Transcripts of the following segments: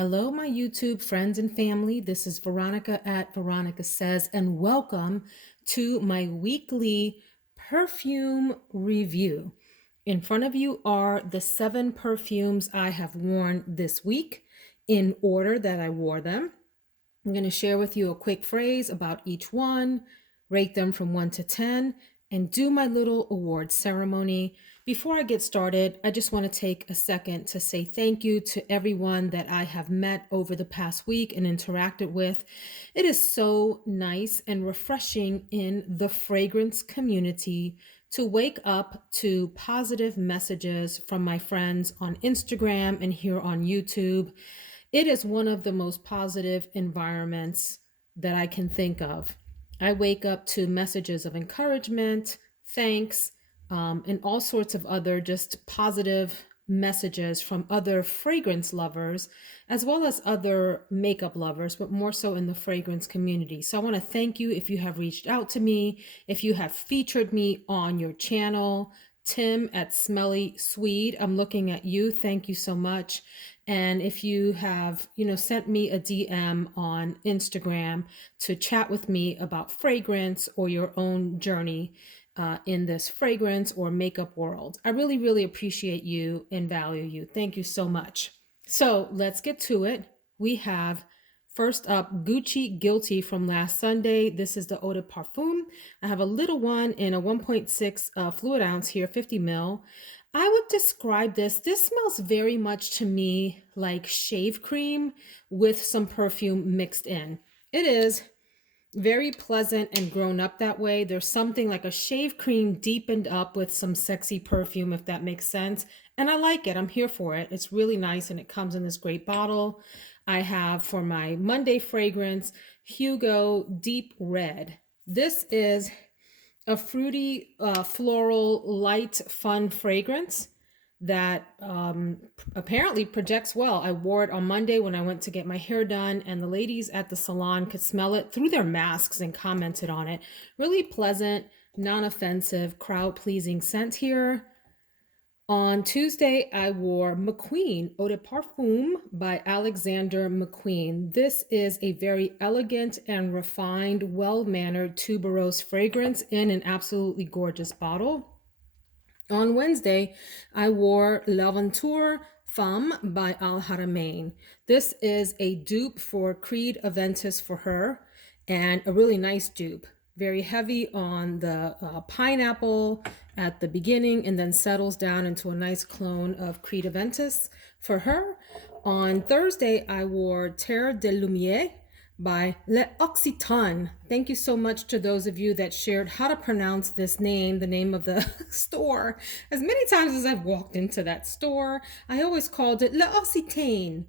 Hello, my YouTube friends and family. This is Veronica at Veronica Says, and welcome to my weekly perfume review. In front of you are the 7 perfumes I have worn this week in order that I wore them. I'm going to share with you a quick phrase about each one, rate them from 1 to 10, and do my little award ceremony. Before I get started, I just want to take a second to say thank you to everyone that I have met over the past week and interacted with. It is so nice and refreshing in the fragrance community to wake up to positive messages from my friends on Instagram and here on YouTube. It is one of the most positive environments that I can think of. I wake up to messages of encouragement, thanks, and all sorts of other just positive messages from other fragrance lovers, as well as other makeup lovers, but more so in the fragrance community. So I want to thank you if you have reached out to me, if you have featured me on your channel. Tim at Smelly Swede, I'm looking at you. Thank you so much. And if you have, sent me a DM on Instagram to chat with me about fragrance or your own journey in this fragrance or makeup world, I really, really appreciate you and value you. Thank you so much. So let's get to it. We have first up Gucci Guilty from last Sunday. This is the Eau de Parfum. I have a little one in a 1.6 fluid ounce here, 50 ml. I would describe this. This smells very much to me like shave cream with some perfume mixed in. It is very pleasant and grown up that way. There's something like a shave cream deepened up with some sexy perfume, if that makes sense. And I like it. I'm here for it. It's really nice and it comes in this great bottle. I have for my Monday fragrance, Hugo Deep Red. This is a fruity, floral, light, fun fragrance that apparently projects well. I wore it on Monday when I went to get my hair done, and the ladies at the salon could smell it through their masks and commented on it. Really pleasant, non-offensive, crowd-pleasing scent here. On Tuesday, I wore McQueen Eau de Parfum by Alexander McQueen. This is a very elegant and refined, well-mannered tuberose fragrance in an absolutely gorgeous bottle. On Wednesday, I wore L'Aventure Femme by Al Haramain. This is a dupe for Creed Aventus for her, and a really nice dupe. Very heavy on the pineapple at the beginning and then settles down into a nice clone of Creed Aventus for her. On Thursday, I wore Terre De Lumiere by L'Occitane. Thank you so much to those of you that shared how to pronounce this name, the name of the store. As many times as I've walked into that store, I always called it L'Occitane.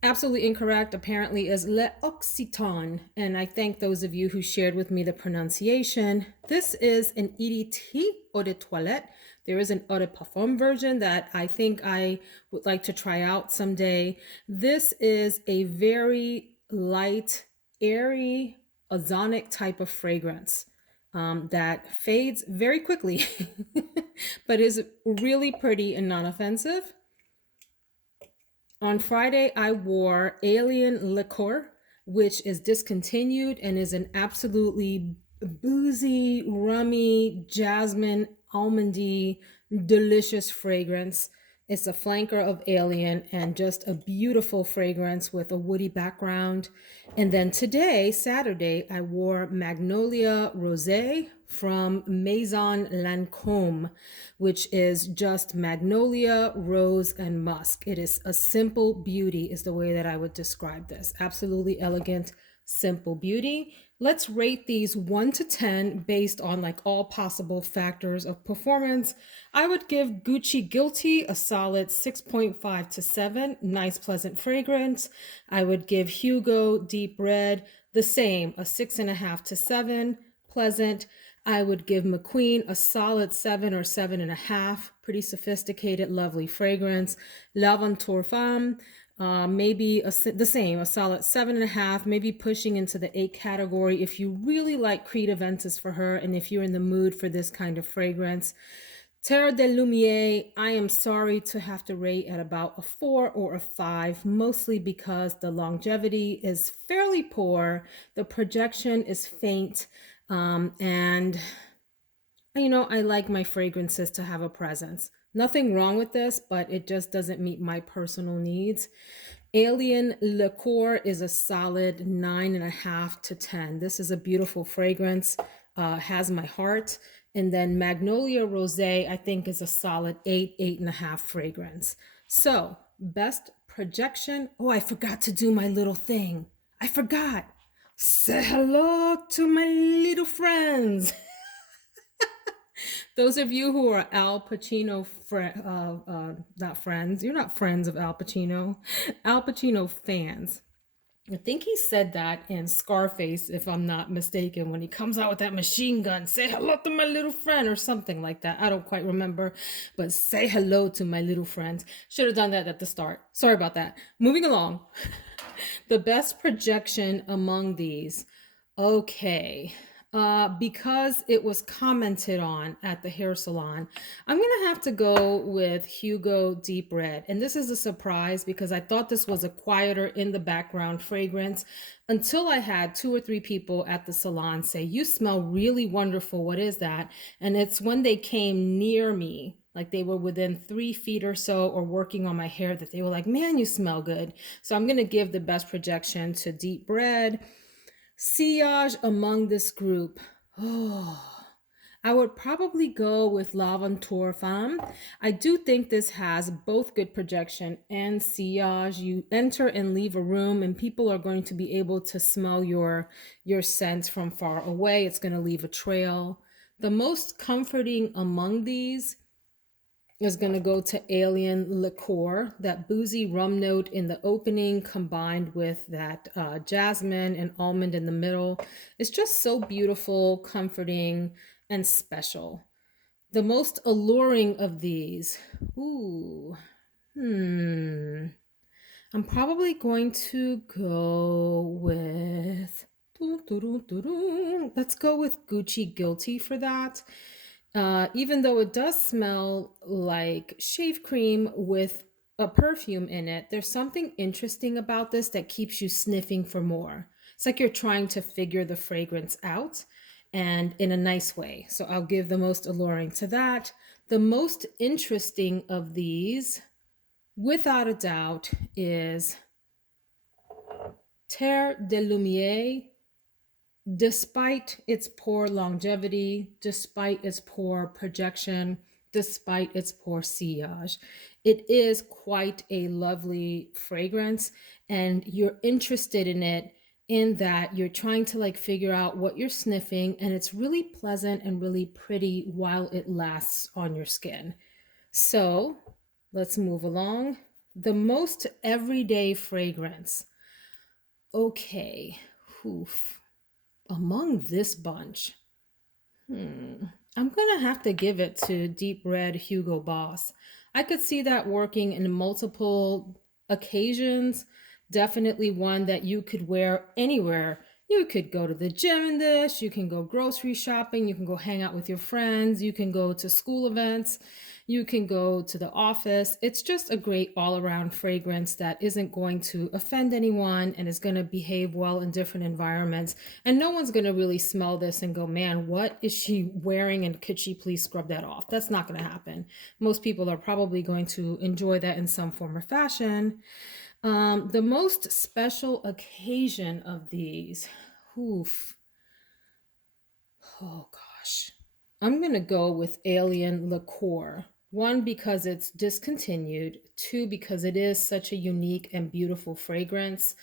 Absolutely incorrect, apparently, is L'Occitane. And I thank those of you who shared with me the pronunciation. This is an EDT eau de toilette. There is an eau de parfum version that I think I would like to try out someday. This is a very light, airy, ozonic type of fragrance that fades very quickly, but is really pretty and non-offensive. On Friday, I wore Alien Liqueur, which is discontinued and is an absolutely boozy, rummy, jasmine, almondy, delicious fragrance. It's a flanker of Alien and just a beautiful fragrance with a woody background. And then today, Saturday, I wore Magnolia Rosae from Maison Lancome, which is just magnolia, rose, and musk. It is a simple beauty is the way that I would describe this. Absolutely elegant, simple beauty. Let's rate these 1 to 10 based on like all possible factors of performance. I would give Gucci Guilty a solid 6.5 to 7. Nice, pleasant fragrance. I would give Hugo Deep Red the same, a 6.5 to 7. Pleasant. I would give McQueen a solid 7 or 7.5. Pretty sophisticated, lovely fragrance. L'Aventure Femme, maybe the same, a solid 7.5, maybe pushing into the 8 category if you really like Creed Aventus for her and if you're in the mood for this kind of fragrance. Terre De Lumiere, I am sorry to have to rate at about a 4 or a 5, mostly because the longevity is fairly poor, the projection is faint, and I like my fragrances to have a presence. Nothing wrong with this, but it just doesn't meet my personal needs. Alien Liqueur is a solid 9.5 to 10. This is a beautiful fragrance, has my heart. And then Magnolia Rosae, I think, is a solid 8, 8.5 fragrance. So, best projection. Oh, I forgot to do my little thing. I forgot. Say hello to my little friends. Those of you who are Al Pacino, not friends, you're not friends of Al Pacino, Al Pacino fans. I think he said that in Scarface, if I'm not mistaken, when he comes out with that machine gun, say hello to my little friend or something like that. I don't quite remember, but say hello to my little friends. Should have done that at the start. Sorry about that. Moving along. The best projection among these. Okay. Because it was commented on at the hair salon, I'm going to have to go with Hugo Deep Red. And this is a surprise because I thought this was a quieter in the background fragrance until I had 2 or 3 people at the salon say, "You smell really wonderful. What is that?" And it's when they came near me, like they were within 3 feet or so or working on my hair, that they were like, "Man, you smell good." So I'm going to give the best projection to Deep Red. Sillage among this group. Oh, I would probably go with L'Aventure Femme. I do think this has both good projection and sillage. You enter and leave a room, and people are going to be able to smell your scent from far away. It's going to leave a trail. The most comforting among these is going to go to Alien Liqueur, that boozy rum note in the opening combined with that jasmine and almond in the middle. It's just so beautiful, comforting, and special. The most alluring of these, ooh, I'm probably going to go with, let's go with Gucci Guilty for that. Even though it does smell like shave cream with a perfume in it, there's something interesting about this that keeps you sniffing for more. It's like you're trying to figure the fragrance out and in a nice way. So I'll give the most alluring to that. The most interesting of these, without a doubt, is Terre De Lumiere. Despite its poor longevity, despite its poor projection, despite its poor sillage, it is quite a lovely fragrance, and you're interested in it in that you're trying to like figure out what you're sniffing, and it's really pleasant and really pretty while it lasts on your skin. So let's move along. The most everyday fragrance. Okay, oof. Among this bunch, I'm gonna have to give it to Deep Red Hugo Boss. I could see that working in multiple occasions. Definitely one that you could wear anywhere. You could go to the gym in this, you can go grocery shopping, you can go hang out with your friends, you can go to school events, you can go to the office. It's just a great all around fragrance that isn't going to offend anyone and is going to behave well in different environments. And no one's going to really smell this and go, "Man, what is she wearing? And could she please scrub that off?" That's not going to happen. Most people are probably going to enjoy that in some form or fashion. The most special occasion of these, oof, oh gosh. I'm going to go with Alien Liqueur. One, because it's discontinued. Two, because it is such a unique and beautiful fragrance.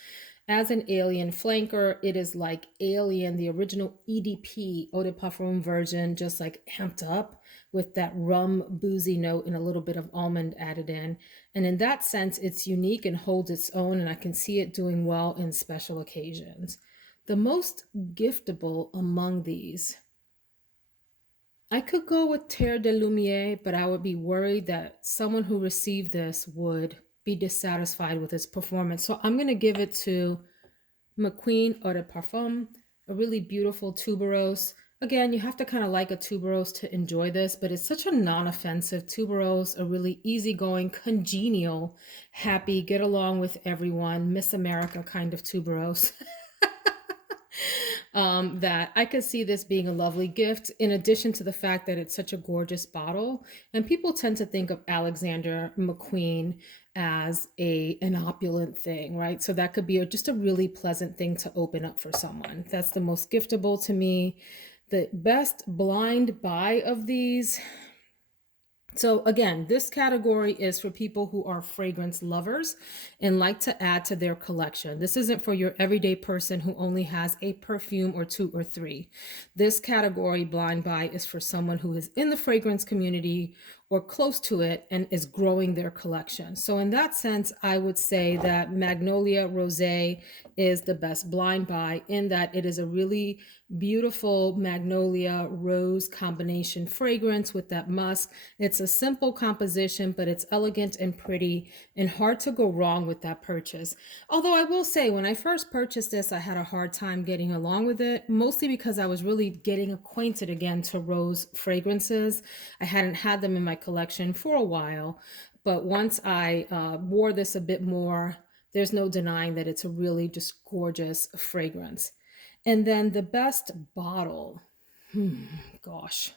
As an Alien flanker, it is like Alien, the original EDP, Eau de Parfum version, just like amped up with that rum boozy note and a little bit of almond added in. And in that sense, it's unique and holds its own, and I can see it doing well in special occasions. The most giftable among these, I could go with Terre de Lumiere, but I would be worried that someone who received this would be dissatisfied with its performance. So I'm going to give it to McQueen Eau de Parfum, a really beautiful tuberose. Again, you have to kind of like a tuberose to enjoy this, but it's such a non-offensive tuberose, a really easygoing, congenial, happy, get along with everyone, Miss America kind of tuberose. That I could see this being a lovely gift, in addition to the fact that it's such a gorgeous bottle. And people tend to think of Alexander McQueen as an opulent thing, right? So that could be just a really pleasant thing to open up for someone. That's the most giftable to me. The best blind buy of these, so again, this category is for people who are fragrance lovers and like to add to their collection. This isn't for your everyday person who only has a perfume or two or three. This category, blind buy, is for someone who is in the fragrance community or close to it and is growing their collection. So in that sense, I would say that Magnolia Rosae is the best blind buy, in that it is a really beautiful magnolia rose combination fragrance with that musk. It's a simple composition, but it's elegant and pretty and hard to go wrong with that purchase. Although I will say, when I first purchased this, I had a hard time getting along with it, mostly because I was really getting acquainted again to rose fragrances. I hadn't had them in my collection for a while, but once I wore this a bit more, there's no denying that it's a really just gorgeous fragrance. And then the best bottle, gosh.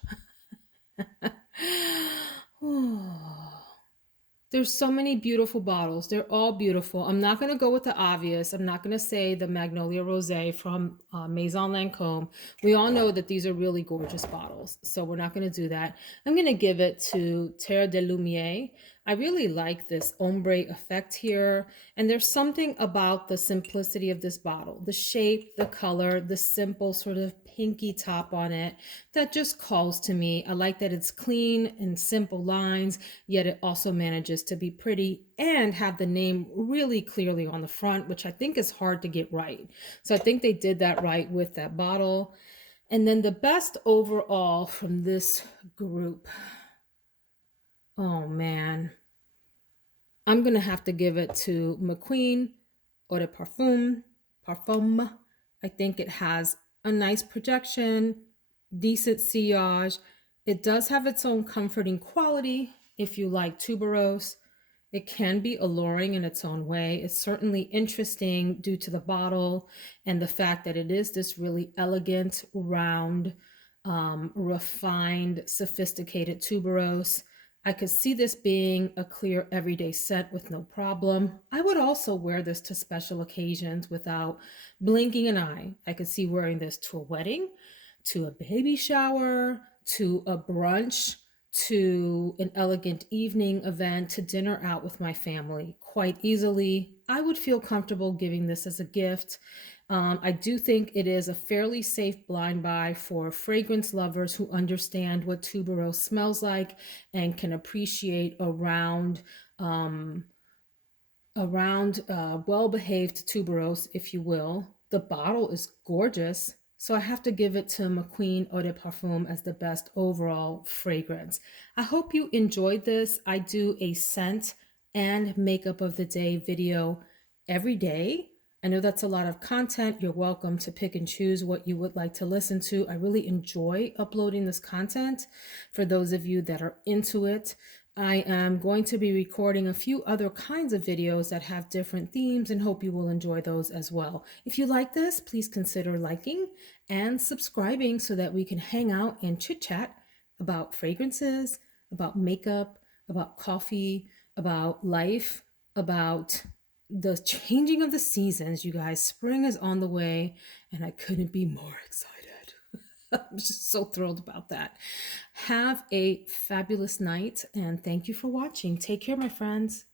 There's so many beautiful bottles. They're all beautiful. I'm not going to go with the obvious. I'm not going to say the Magnolia Rosé from Maison Lancome. We all know that these are really gorgeous bottles, so we're not going to do that. I'm going to give it to Terre De Lumiere. I really like this ombre effect here, and there's something about the simplicity of this bottle, the shape, the color, the simple sort of pinky top on it, that just calls to me. I like that it's clean and simple lines, yet it also manages to be pretty and have the name really clearly on the front, which I think is hard to get right. So I think they did that right with that bottle. And then the best overall from this group, oh man, I'm gonna have to give it to McQueen Eau de Parfum. I think it has a nice projection, decent sillage. It does have its own comforting quality if you like tuberose. It can be alluring in its own way. It's certainly interesting due to the bottle and the fact that it is this really elegant, round, refined, sophisticated tuberose. I could see this being a clear everyday scent with no problem. I would also wear this to special occasions without blinking an eye. I could see wearing this to a wedding, to a baby shower, to a brunch, to an elegant evening event, to dinner out with my family quite easily. I would feel comfortable giving this as a gift. I do think it is a fairly safe blind buy for fragrance lovers who understand what tuberose smells like and can appreciate well-behaved tuberose, if you will. The bottle is gorgeous, so I have to give it to McQueen Eau de Parfum as the best overall fragrance. I hope you enjoyed this. I do a scent and makeup of the day video every day. I know that's a lot of content. You're welcome to pick and choose what you would like to listen to. I really enjoy uploading this content for those of you that are into it. I am going to be recording a few other kinds of videos that have different themes and hope you will enjoy those as well. If you like this, please consider liking and subscribing so that we can hang out and chit chat about fragrances, about makeup, about coffee, about life, about the changing of the seasons. You guys, spring is on the way and I couldn't be more excited. I'm just so thrilled about that. Have a fabulous night and thank you for watching. Take care, my friends.